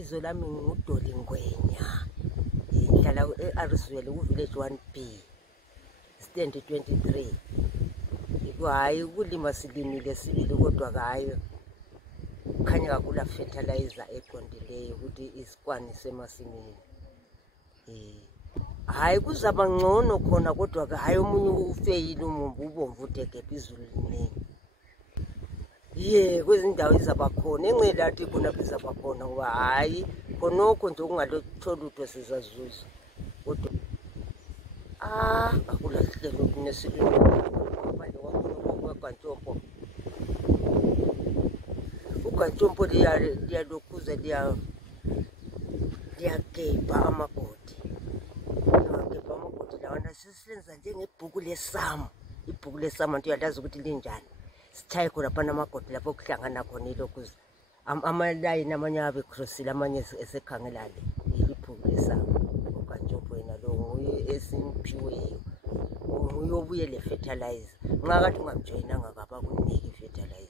Ibizo lami nguDoli Ngwenya. Ngihlala eAriswell ku-Village 1B. Stand 23. Hayi ukulima silimile sibili kodwa hayi kukhanya kakula fertilizer eqondileyo ukuthi isikwane semasimini. Hayi kuzaba ngcono khona kodwa hayi omunye ufeyile umumbu ubomvu udegebha izulu liningi. Kwezindawo izaba khona enqelathi khona bizaba khona ngoba hayi khonokho nje ungalothola utho sizazuza kodwa akula hlelo kunesilimo manje wakantshompo ukantshompo liyalokhuza liyagebha amagodi lawana sisenza njengebhuku lesamu. Ibhuku lesamu nto uyalazi ukuthi linjani. Sithaye khona phana amagodi lapho kuhlangana khona ilokhuza amalayini amanye abe crossile amanye esekhangela le ibhuku lesamu. Ukantshompo yena lo nguye esimphiweyo nguye obuye le fertilizer nxa kade ungamjoyinanga kabakuniki fertilizer.